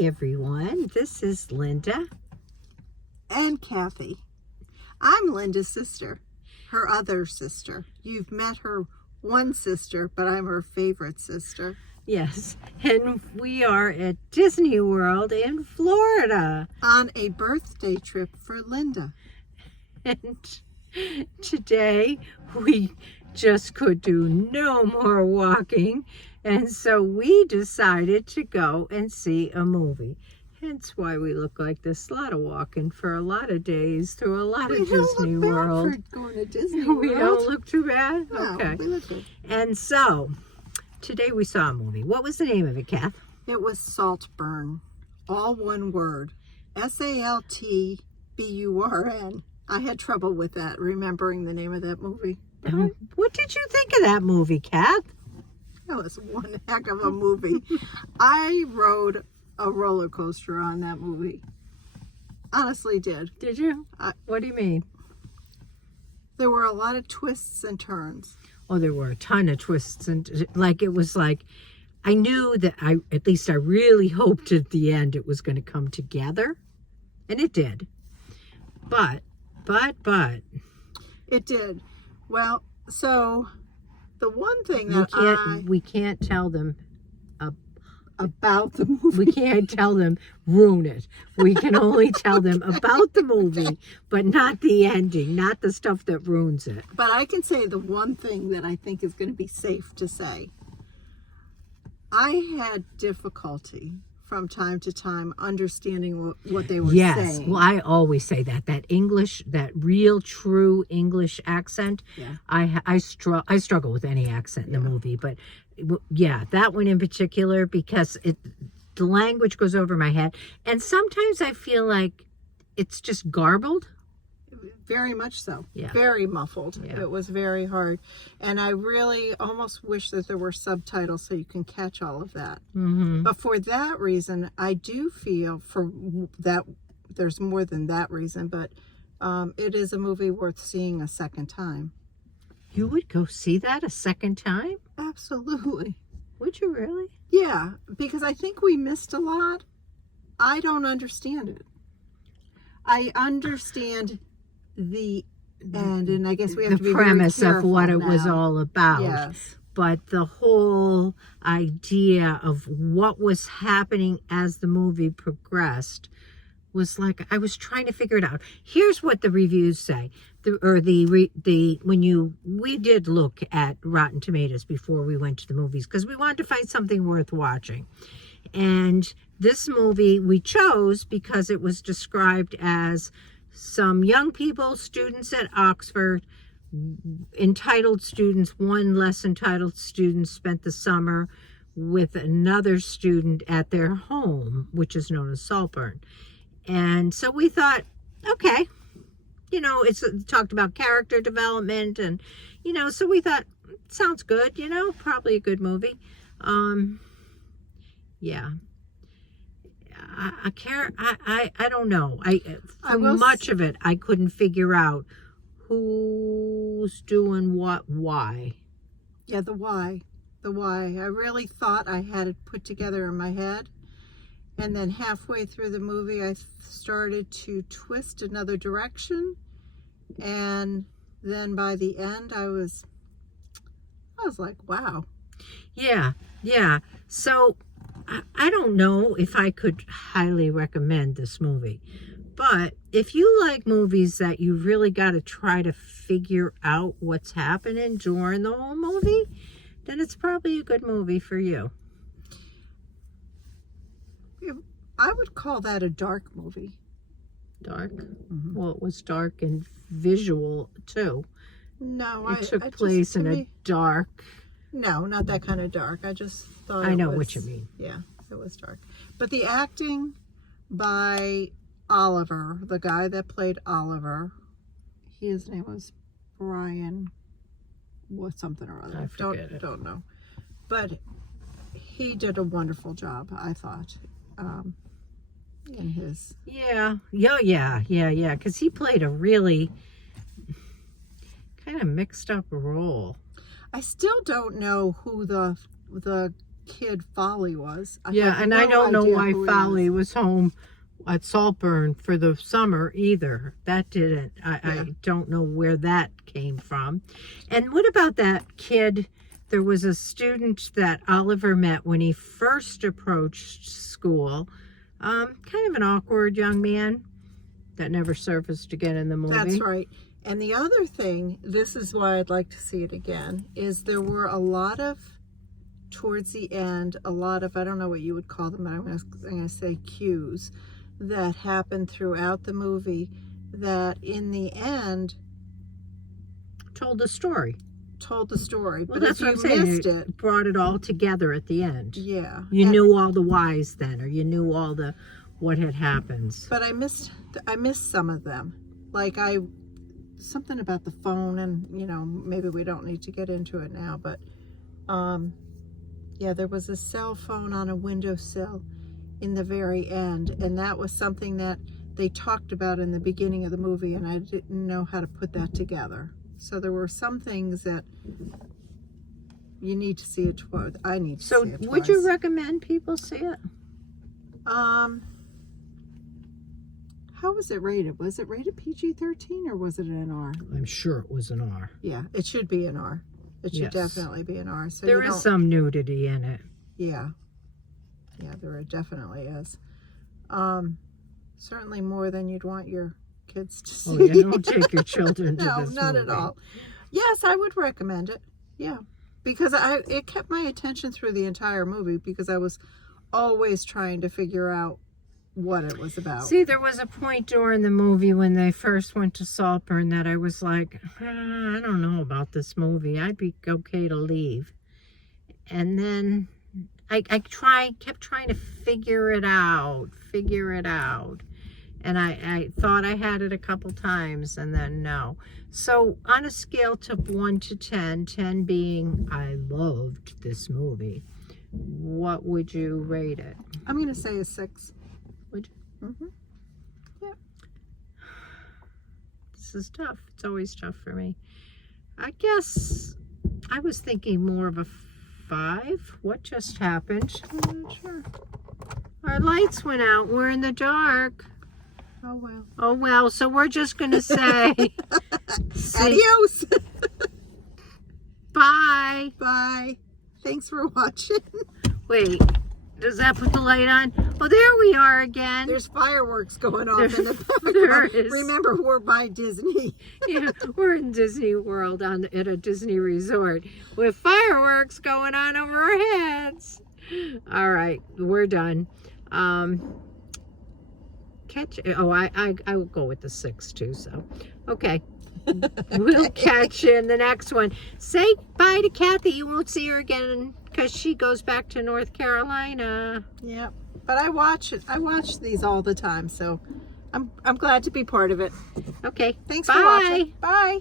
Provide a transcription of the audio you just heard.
everyone. This is Linda. And Kathy. I'm Linda's sister, her other sister. You've met her one sister, but I'm her favorite sister. Yes, and we are at Disney World in Florida. On a birthday trip for Linda. And today we just could do no more walking, and so we decided to go and see a movie. Hence why we look like this. A lot of walking for a lot of days through a lot of Disney World. For going to Disney We World. don't look too bad? No, Okay. we look good. And so, today we saw a movie. What was the name of it, Kath? It was Saltburn. All one word. Saltburn. I had trouble with that, remembering the name of that movie. What did you think of that movie, Kath? That was one heck of a movie. I rode a roller coaster on that movie. Honestly did. Did you? What do you mean? There were a lot of twists and turns. Oh, there were a ton of twists, and I knew that I really hoped at the end it was going to come together, and it did. But It did. Well, so the one thing we can't tell them about the movie. We can't tell them ruin it. We can only tell them about the movie, but not the ending, not the stuff that ruins it. But I can say the one thing that I think is going to be safe to say. I had difficulty from time to time understanding what they were saying. Yes, well, I always say that English, that real, true English accent. Yeah. I struggle with any accent in the movie, but yeah, that one in particular, because the language goes over my head, and sometimes I feel like it's just garbled. Very much so. Yeah. Very muffled. Yeah. It was very hard. And I really almost wish that there were subtitles so you can catch all of that. Mm-hmm. But for that reason, I do feel for that there's more than that reason, but it is a movie worth seeing a second time. You would go see that a second time? Absolutely. Would you really? Yeah, because I think we missed a lot. I don't understand it. I understand the end, and I guess we have to be premise very of what it now. was all about. Yes. But the whole idea of what was happening as the movie progressed was like, I was trying to figure it out. Here's what the reviews say. We did look at Rotten Tomatoes before we went to the movies because we wanted to find something worth watching. And this movie we chose because it was described as some young people, students at Oxford, entitled students, one less entitled student spent the summer with another student at their home, which is known as Saltburn. And so we thought, okay, it's talked about character development, and, so we thought, sounds good, probably a good movie. Yeah. I don't know. Much of it, I couldn't figure out who's doing what, why. Yeah, the why. I really thought I had it put together in my head. And then halfway through the movie, I started to twist another direction. And then by the end, I was like, wow. Yeah. So I don't know if I could highly recommend this movie. But if you like movies that you really got to try to figure out what's happening during the whole movie, then it's probably a good movie for you. I would call that a dark movie. Dark? Mm-hmm. Well, it was dark and visual, too. No, it took place in a dark... No, not that kind of dark. I just thought I know what you mean. Yeah, it was dark. But the acting by Oliver, the guy that played Oliver, his name was Brian, what something or other. I forget it. Don't know. But he did a wonderful job, I thought. In his... Yeah. Because he played a really kind of mixed up role. I still don't know who the kid Folly was. Yeah, have and no I don't know idea why who he Folly is. was home at Saltburn for the summer either. That didn't. Yeah. I don't know where that came from. And what about that kid? There was a student that Oliver met when he first approached school. Kind of an awkward young man that never surfaced again in the movie. That's right. And the other thing, this is why I'd like to see it again, is there were a lot of, towards the end, a lot of, I don't know what you would call them, but I'm going to say cues that happened throughout the movie that in the end Told the story. told the story. Well, But that's if what you I'm saying. missed it, Brought it all together at the end. yeah. You And- knew all the whys then, or you knew all the what had happened. But I missed some of them. Like something about the phone, and maybe we don't need to get into it now, but yeah, there was a cell phone on a windowsill in the very end, and that was something that they talked about in the beginning of the movie, and I didn't know how to put that together. So there were some things that you need to see it twice. I need to So, see it twice. would you recommend people see it? How was it rated? Was it rated PG-13 or was it an R? I'm sure it was an R. Yeah, it should be an R. It should Yes. definitely be an R. So There is some nudity in it. Yeah. Yeah, there definitely is. Certainly more than you'd want your kids to see. Oh, yeah, don't take your children to No, this not movie. at all. Yes, I would recommend it. Yeah. Because it kept my attention through the entire movie because I was always trying to figure out what it was about. See, there was a point during the movie when they first went to Saltburn that I was like, I don't know about this movie. I'd be okay to leave. And then I kept trying to figure it out. And I thought I had it a couple times, and then no. So on a scale to 1 to 10, 10 being I loved this movie, what would you rate it? I'm going to say a 6. Would you? Mm-hmm. Yeah. This is tough. It's always tough for me. I guess I was thinking more of a 5. What just happened? I'm not sure. Our lights went out. We're in the dark. Oh, well. Oh, well. So we're just going to say Adios. bye. Bye. Thanks for watching. Wait, does that put the light on? Oh, there we are again. There's fireworks going off in the There background. is. Remember, we're by Disney. Yeah, we're in Disney World at a Disney resort with fireworks going on over our heads. All right, we're done. I will go with the 6 too. So, okay. We'll catch you in the next one. Say bye to Kathy. You won't see her again because she goes back to North Carolina. Yeah, but I watch these all the time, so I'm glad to be part of it. Okay. Thanks bye. for watching. Bye.